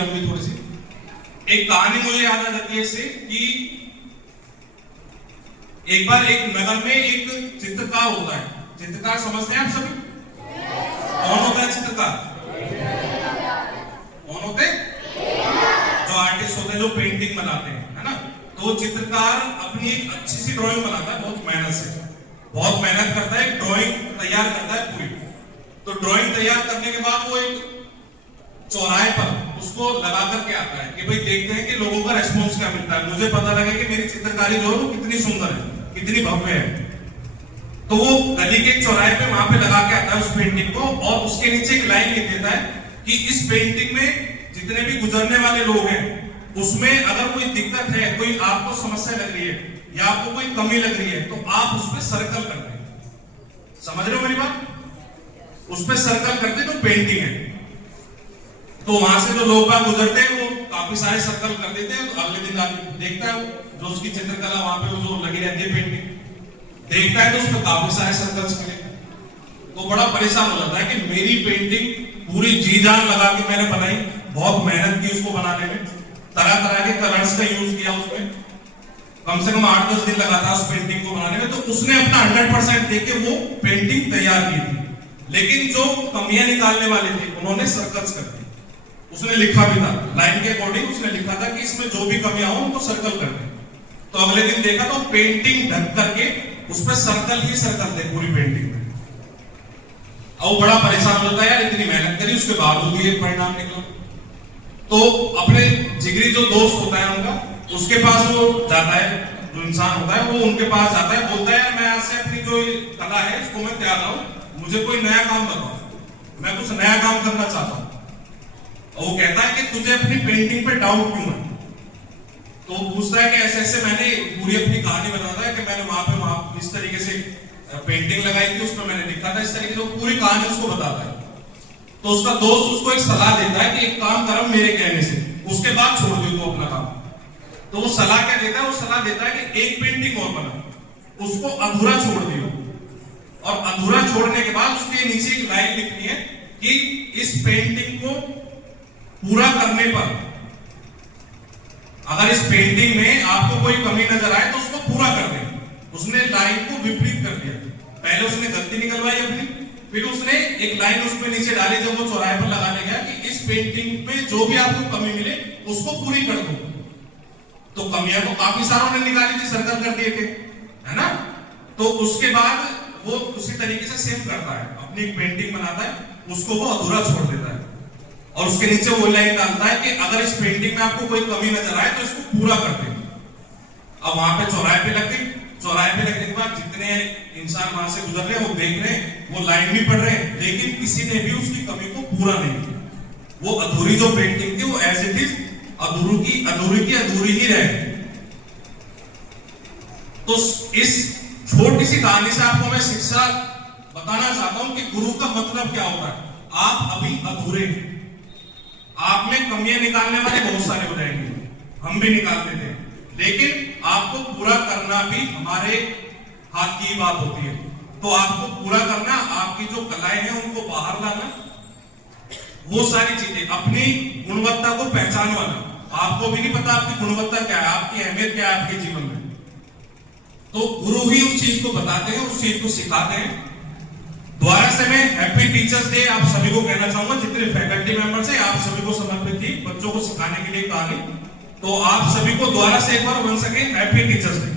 थोड़ी सी एक कहानी मुझे याद आ जाती है इससे कि एक बार एक नगर में एक चित्रकार होता है। चित्रकार समझते हैं आप सभी? कौन होता है चित्रकार? कौन होते हैं? जो आर्टिस्ट होते हैं, जो पेंटिंग बनाते हैं, है ना। तो चित्रकार अपनी एक अच्छी सी ड्राइंग बनाता है, बहुत मेहनत से, बहुत मेहनत करता है, ड्राइंग तैयार करता है पूरी। तो ड्राइंग तैयार करने के बाद वो एक चौराहे पर उसको लगा करके आता है कि भाई देखते हैं कि लोगों का रेस्पॉन्स क्या मिलता है, मुझे पता लगे कि मेरी चित्रकारी जो है वो कितनी सुंदर है, कितनी भव्य है। तो वो गली के चौराहे पे वहां पे लगा के आता है उस पेंटिंग को, और उसके नीचे एक लाइन लिख देता है कि इस पेंटिंग में जितने भी गुजरने वाले लोग हैं उसमें अगर कोई दिक्कत है, कोई आपको समस्या लग रही है या आपको कोई कमी लग रही है, तो आप उस पर सर्कल कर दें। समझ रहे हो मेरी बात? उस पर सर्कल करते तो पेंटिंग है। तो वहां से जो लोग बाग गुजरते हैं वो काफी सारे सर्कल कर देते हैं। तो अगले दिन आके देखता है जो उसकी चित्रकला वहां पे जो लगी रहती है पेंटिंग, देखता है तो उसमें काफी सारे सर्कल्स मिले। तो बड़ा परेशान हो जाता है कि मेरी पेंटिंग पूरी जी जान लगा के मैंने बनाई, बहुत मेहनत की उसको बनाने में, तरह तरह के कलर्स का यूज किया उसमें, कम से कम 8-10 दिन लगा था उस पेंटिंग को बनाने में। तो उसने अपना 100% देके वो पेंटिंग तैयार की थी। लेकिन जो कमियां निकालने वाले थे उन्होंने सर्कल्स कर दिए। उसने लिखा भी था लाइन के अकॉर्डिंग, उसने लिखा था कि इसमें जो भी कमियां हो उनको सर्कल कर दे। तो अगले दिन देखा तो पेंटिंग ढक करके उस पर सर्कल ही सर्कल थे पूरी पेंटिंग में। और वो बड़ा परेशान होता है, यार इतनी मेहनत करी उसके बावजूद ये परिणाम निकला। तो अपने जिगरी जो दोस्त होता है उनका, उसके पास वो जाता है, जो इंसान होता है वो उनके पास जाता है, बोलता है मैं आज से अपनी जो कला है उसको मैं त्याग रहा हूं, मुझे कोई नया काम बताओ, मैं कुछ नया काम करना चाहता हूं। और वो कहता है कि तुझे अपनी पेंटिंग पे डाउट क्यों है? तो वो पूछता है कि ऐसे ऐसे मैंने पूरी अपनी कहानी बताता है कि मैंने वहां इस तरीके से पेंटिंग लगाई थी, उसमें मैंने लिखा था इस तरीके से, पूरी कहानी उसको बताता है। तो उसका दोस्त उसको एक सलाह देता है कि एक काम करो मेरे कहने से, उसके बाद छोड़ दो तो अपना काम। तो वो सलाह क्या देता है? वो सलाह देता है कि एक पेंटिंग और बना, उसको अधूरा छोड़ दियो, और अधूरा छोड़ने के बाद उसके नीचे एक लाइन लिखनी है कि इस पेंटिंग को पूरा करने पर अगर इस पेंटिंग में आपको कोई कमी नजर आए तो उसको पूरा कर दें। उसने लाइन को विपरीत कर दिया। पहले उसने गलती निकलवाई अपनी, फिर उसने एक लाइन उसमें नीचे डाली जब वो चौराहे पर लगाने गया कि इस पेंटिंग में जो भी आपको कमी मिले उसको पूरी कर दो। तो कमियां तो काफी सारों ने निकाली थी, सर्कल कर दिए थे, है ना। तो उसके बाद वो उसी तरीके से सेम करता है, अपनी एक पेंटिंग बनाता है, उसको वो अधूरा छोड़ देता है, और उसके नीचे वो लाइन डालता है कि अगर इस पेंटिंग में आपको कोई कमी नजर आए तो इसको पूरा कर दे। अब वहां पे चौराहे पे लग गई। चौराहे पे लगने के बाद जितने इंसान वहां से गुजर रहे हैं वो देख रहे हैं, वो लाइन भी पढ़ रहे हैं, लेकिन किसी ने भी उसकी कमी को पूरा नहीं किया। वो अधूरी जो पेंटिंग थी वो एज इट इज अधूरी ही रह गई। तो इस छोटी सी कहानी से आपको मैं शिक्षा बताना चाहता हूं कि गुरु का मतलब क्या होता है। आप अभी अधूरे हैं, आप में कमियां निकालने वाले बहुत सारे हो जाएंगे, हम भी निकालते थे, लेकिन आपको पूरा करना भी हमारे हाथ की बात होती है। तो आपको पूरा करना, आपकी जो कलाएं हैं उनको बाहर लाना, वो सारी चीजें, अपनी गुणवत्ता को पहचानना। आपको भी नहीं पता आपकी गुणवत्ता क्या है, आपकी अहमियत क्या है आपके जीवन में, तो गुरु ही उस चीज को बताते हैं, उस चीज को सिखाते हैं। दोबारा से मैं हैप्पी टीचर्स डे आप सभी को कहना चाहूंगा, जितने फैकल्टी मेंबर्स हैं आप सभी को समर्पित थी बच्चों को सिखाने के लिए कहानी। तो आप सभी को दोबारा से एक बार one second happy teachers day.